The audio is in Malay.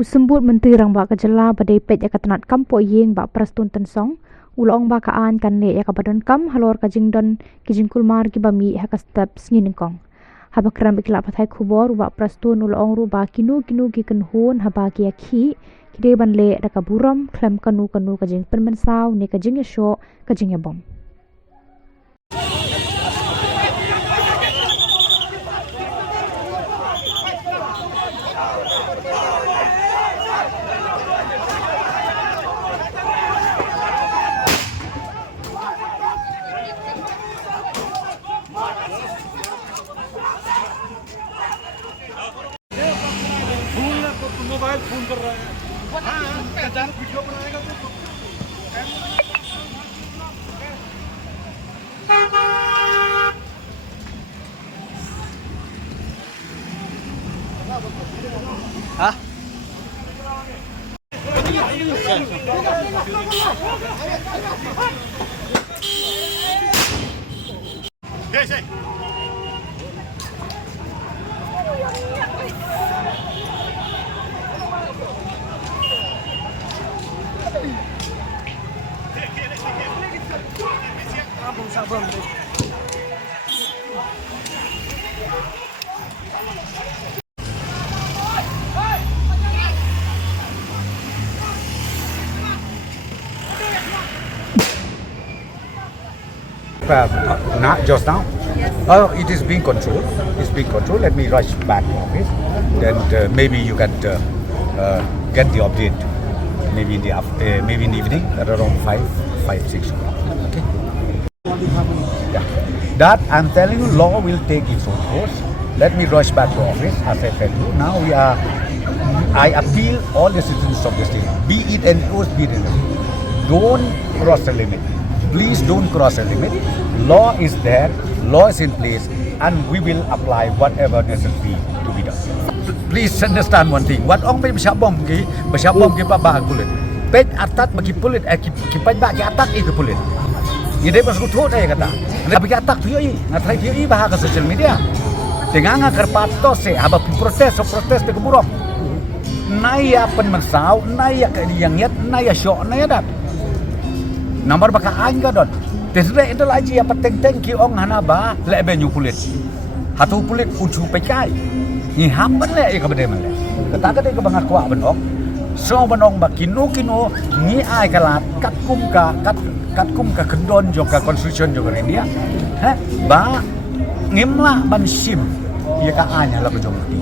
Usembut menteri rang ba kejela badai pet ya katanat kampo yeng ba prastun tensong ulong ba kaan kan le ya kabadon kam halor kajing don kijing kulmar ki bami ha ka step sngin kong haba kram ikla pathai khubor ba prastun ulong ru ba kinu ki kenhun haba ki akhi kide ban le da kaburam klam kanu kajing penmen saw ne kajing ya sho kajing ya bom. Mobile phone कर रहा है हाँ वीडियो बनाएगा तो हाँ कैसे Not just now. Oh, it is being controlled. It's being controlled. Let me rush back to office. Then maybe you can get the update. Maybe in the maybe in the evening at around 6 o'clock. Okay. Yeah. That I'm telling you, law will take its own course. Let me rush back to office. As I tell you, now I appeal all the citizens of the state, be it NGOs, be it NGOs. Don't cross the limit. Please don't cross the limit. Law is there, law is in place, and we will apply whatever necessary to be done. Please understand one thing. What ong may bersabom ki pa kulit. Pet atat bagi kulit ki pa bagi atak itu kulit. Ini pas kutu saya kata. Bagi atak tu yoi, ngatrai tu yoi bahasa social media. Dengan ngakar patos se haba protes te keburok. Naya penmensau, naya yang naya syok, naya dat. Nomor baka anga don. Tesre itu lagi apa teng ki ong hanaba lebe nyu kulit. Hatu kulit uju pekai. Ni hamban le ka bede man le. Ketaka de ka bangak kwa benong. So benong ba kinu ni ai kalat kat kum ka kendon jo ka constitution jo India. Ba ngimla ban sim. Ia ka anya la bejong ti.